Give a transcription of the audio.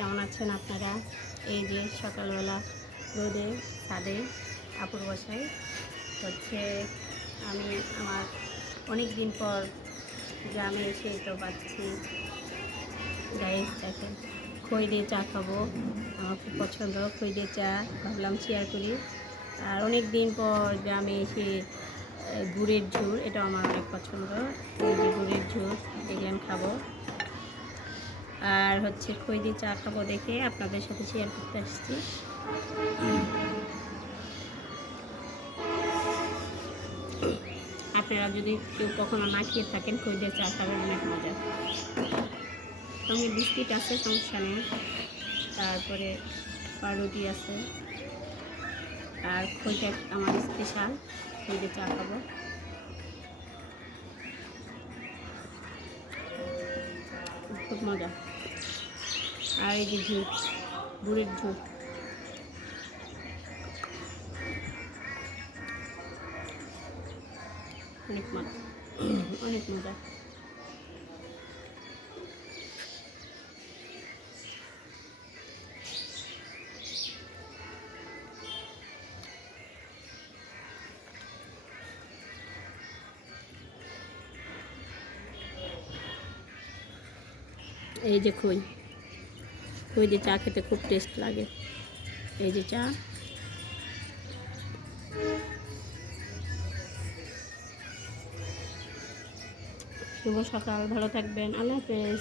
কেমন আছেন আপনারা? এই যে সকালবেলা রোদে ছাদে আপুর বাসায় হচ্ছে আমি আমার অনেক দিন পর গ্রামে এসে তো পাচ্ছি। গাইস দেখেন, খই দিয়ে চা খাবো, আমার খুব পছন্দ খই দিয়ে চা, ভাবলাম শেয়ার করি। আর অনেক দিন পর গ্রামে এসে গুড়ের ঝুর, এটা আমার অনেক পছন্দ। এই যে গুড়ের ঝুর দেখলেন খাবো, আর হচ্ছে খই দিয়ে চা খাবো দেখে আপনাদের সাথে শেয়ার করতে আসছি। আপনারা যদি কেউ কখনো না খেয়ে থাকেন, খই দিয়ে চা খাবেন, অনেক মজা। সঙ্গে বিস্কিট আছে, সমস্যা নেই। তারপরে পাউরুটি আছে, আর খইটা আমার স্পেশাল, খই দিয়ে চা খাবো। খুব মজা। আর এই যে ঝুট, গুড়ের ঝুট, অনেক মজা, অনেক মজা। এই যে খই, খই দিয়ে চা খেতে খুব টেস্ট লাগে। এই যে চা। শুভ সকাল, ভালো থাকবেন, আল্লাহ হাফেজ।